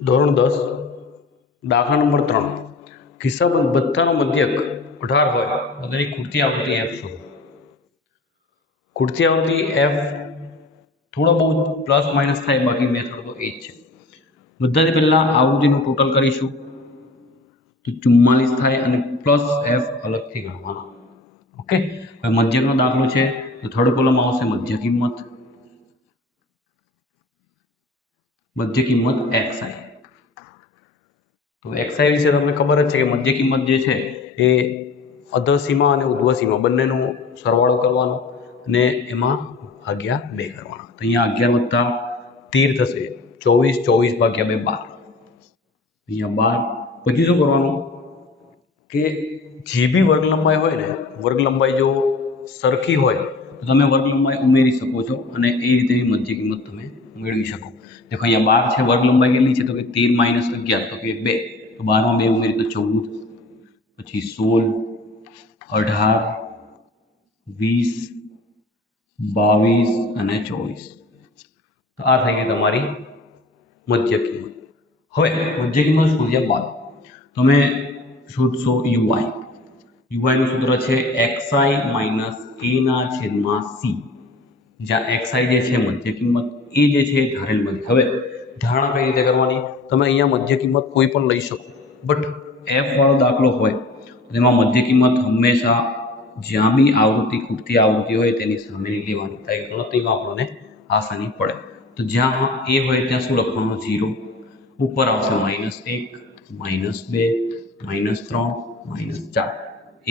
ધોરણ 10 દાખલા નંબર 3 કિસ્સાબંધ ભથ્થાનો મધ્યક 18 હોય તો તેની ખૂટતી આવૃત્તિ f શોધો. ખૂટતી આવૃત્તિ f થોડો બહુ પ્લસ માઇનસ થાય, બાકી મેથડ તો એ જ છે. બધાથી પહેલાં આવૃત્તિનું ટોટલ કરીશું તો 44 થાય અને પ્લસ f અલગથી ગણવાનો. ઓકે, હવે મધ્યકનો દાખલો છે તો થર્ડ કોલમ આવશે મધ્ય કિંમત xi. તો xi વિશે તમને ખબર જ છે કે મધ્ય કિંમત જે છે એ અધર સીમા અને ઉધ્વ સીમા બંનેનો સરવાળો કરવાનો અને એમાં ભાગ્યા 2 કરવાનો. તો અહીંયા 11 + 13 થશે 24, 24 ભાગ્યા 2 12. અહીંયા 12. પછી શું કરવાનું કે જે બી વર્ગ લંબાઈ હોય ને, વર્ગ લંબાઈ જો સરખી હોય તો તમે વર્ગ લંબાઈ ઉમેરી શકો છો અને એ રીતે મધ્ય કિંમત તમે મેળવી શકો. देखो અહીંયા 12 છે, વર્ગ લંબાઈ કેટલી છે તો કે 13 - 11 તો કે 2. તો 12 માં 2 ઉમેરી તો 14, પછી 16, 18, 20, 22 અને 24. તો આ થઈ ગઈ તમારી મધ્ય કિંમત. હવે મધ્ય કિંમત શોધ્યા બાદ તમે શોધશો uy. uy નું સૂત્ર છે xi - a/c, જ્યાં xi જે છે મધ્ય કિંમત, એ જે છે ધારેલ મધ્ય. હવે ધારણા કઈ રીતે કરવાની, તમે અહીંયા મધ્ય કિંમત કોઈ પણ લઈ શકો, બટ f વાળો દાખલો હોય તેમાં મધ્ય કિંમત હંમેશા જ્યાં બી આવૃત્તિ ખૂટતી આવૃત્તિ હોય તેની સામેની લેવાની, થાય ગણતરીમાં આપણને આસાની પડે. તો જ્યાં a હોય ત્યાં શું લખવાનું? 0. ઉપર આવશે -1, -2, -3, -4,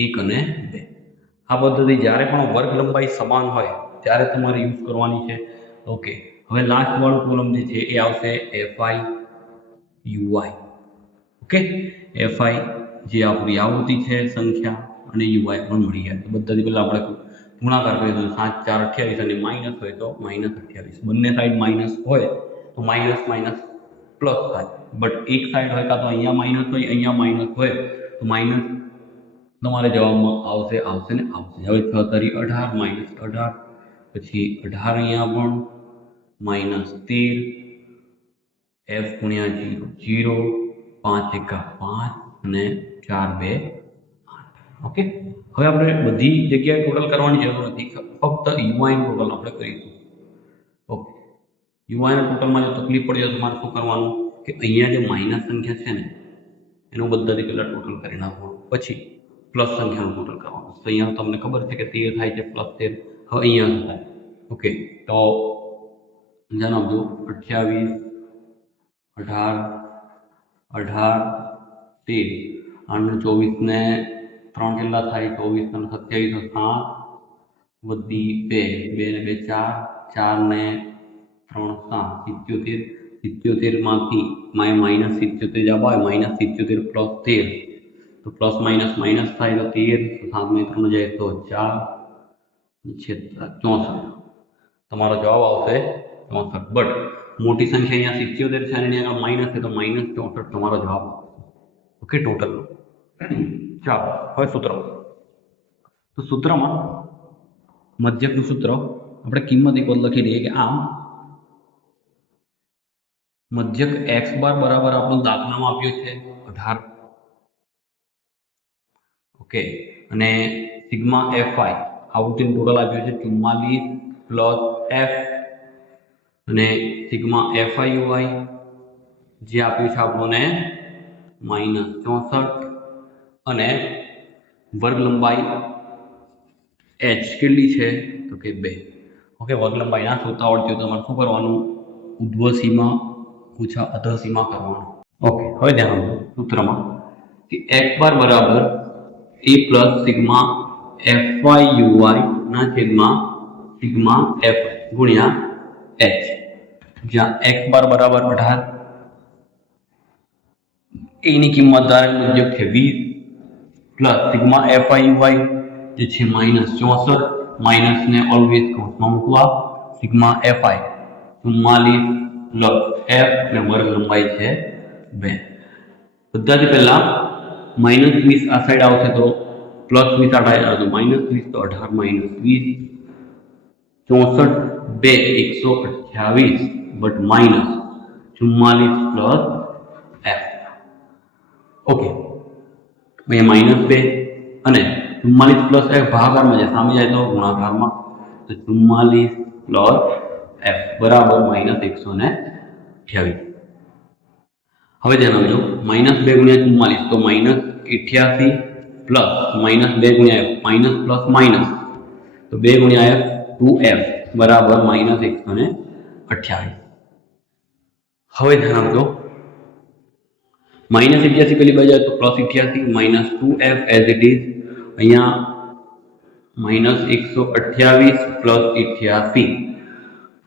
1 અને 2. આ પદ્ધતિ જ્યારે પણ વર્ગ લંબાઈ સમાન હોય ત્યારે તમારે યુઝ કરવાની છે. ઓકે, હવે લાસ્ટ વાળું કોલમ જે છે એ આવશે fi uy. ઓકે, fi જે આપણી આવૃત્તિ છે સંખ્યા અને uy પણ મળી જાય. તો બધાથી પહેલા આપણે ગુણાકાર કરીએ તો 7 × 4 = 28 અને માઇનસ હોય તો -28. બંને સાઈડ માઇનસ હોય તો માઇનસ માઇનસ પ્લસ થાય, બટ એક સાઈડ હોય કાં તો અહીંયા માઇનસ હોય અહીંયા માઇનસ હોય તો માઇનસ તમારે જવાબમાં આવશે ને આવશે. હવે 6 × 18 -18, પછી 18 અહીંયા પણ -13, f × 0 0, 5 × 5 અને 4 × 2 8. ઓકે, હવે આપણે બધી જગ્યાએ ટોટલ કરવાની જરૂર નથી, ફક્ત uy નું ટોટલ આપણે કરીશું. ઓકે, uy ના ટોટલમાં જો તકલીફ પડી તો તમારે શું કરવાનું કે અહીંયા જે માઇનસ સંખ્યા છે ને એનું બધાથી પહેલા ટોટલ કરી નાખવાનું, પછી પ્લસ સંખ્યાનું ટોટલ કરવાનું. તો અહીંયા તમને ખબર છે કે 13 થાય છે +13. હવે અહીંયા થાય. ઓકે, તો ધ્યાન આપજો. 28, 18, 18, 13, 8 ને 24 ને 3 કેટલા થાય? 24 અને 27 7 વધી 2, 2 ને 2 4, 4 ને 3 7, 77. 77 માંથી -77 જવાબ આવે, -77 + 13 તો પ્લસ માઇનસ માઇનસ થાય તો 13, 7 માં 3 જાય તો 4, 64. તમારો જવાબ આવશે 64. બટ મોટી સંખ્યા અહીંયા 77 છે અને એની આગળ માઇનસ છે તો -64 તમારો જવાબ આવશે. Okay, total. ચાલો હવે સૂત્ર. તો સૂત્રમાં મધ્યકનું સૂત્ર આપણે કિંમત એક લખી દઈએ કે આમ મધ્યક x બાર બરાબર આપણો દાખલામાં આપ્યો છે 18. ઓકે, અને સિગ્મા fi આવૃત્તિનું ટોટલ આપ્યું છે 44 + f અને સિગ્મા fi uy જે આપ્યું છે આપણને -64 અને વર્ગ લંબાઈ h કેટલી છે તો કે 2. ઓકે, વર્ગ લંબાઈ ના શોધતા આવડતી હોય તો તમારે શું કરવાનું? ઉધ્વ સીમા ઓછા અધર સીમા કરવાનું. ઓકે, હવે ધ્યાન આપો સૂત્રમાં કે x બાર બરાબર a + સિગ્મા fy uy ના છેદમાં સિગ્મા f ગુણ્યા h, જ્યાં x બાર બરાબર 18, એની કિંમત ધારેલ મુજબ છે 20 પ્લસ સિગ્મા fy uy જે છે -64, માઇનસ ને ઓલવેઝ કૌંસમાં મૂકવા, સિગ્મા fi 44 + f ને વર્ગ લંબાઈ છે 2. બધાથી પહેલા -20 આ સાઈડ આવશે તો +20 આ સાઈડ તો -20, તો 18 - 20, 64 2 128, બટ -44 + ઓકે, અહીંયા -2 અને 44 પ્લસ f ભાગાકારમાં છે, સામે જાય તો ગુણાકારમાં, તો 44 પ્લસ f બરાબર -128. હવે ધ્યાન આપજો, -2 ગુણ્યા 44 તો -88 પ્લસ -2 ગુણ્યા f માઇનસ પ્લસ માઇનસ, તો 2 ગુણ્યા f 2f બરાબર -128. હવે ધ્યાન આપજો, -88 પેલી બાજુ તો +88 -2f એઝ ઇટ ઇઝ, અહીંયા -128 પ્લસ 88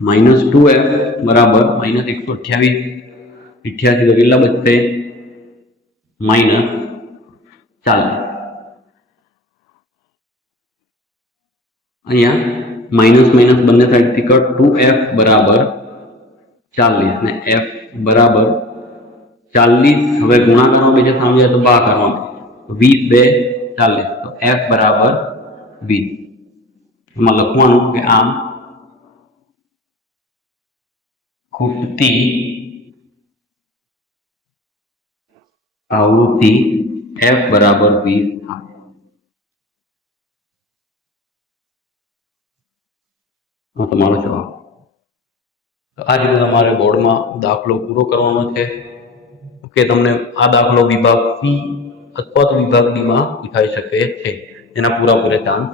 -2f બરાબર -128 88 તો કેટલા બચશે -40. અહીંયા માઇનસ માઇનસ બંને સાઈડથી કટ, 2f બરાબર 40 ને f બરાબર 40. હવે ગુણાકારમાં બે છે, સામે જાય તો ભાગાકારમાં 20 2 40, તો f બરાબર 20. એમાં લખવાનું કે આમ ખૂટતી આવૃત્તિ f બરાબર 20 થાય. તમારો જવાબ. આ રીતે તમારે બોર્ડમાં દાખલો પૂરો કરવાનો છે. ઓકે, તમને આ દાખલો વિભાગ સી અથવા તો વિભાગ ડી માં પૂછાઈ શકે છે, એના પૂરેપૂરા ચાન્સ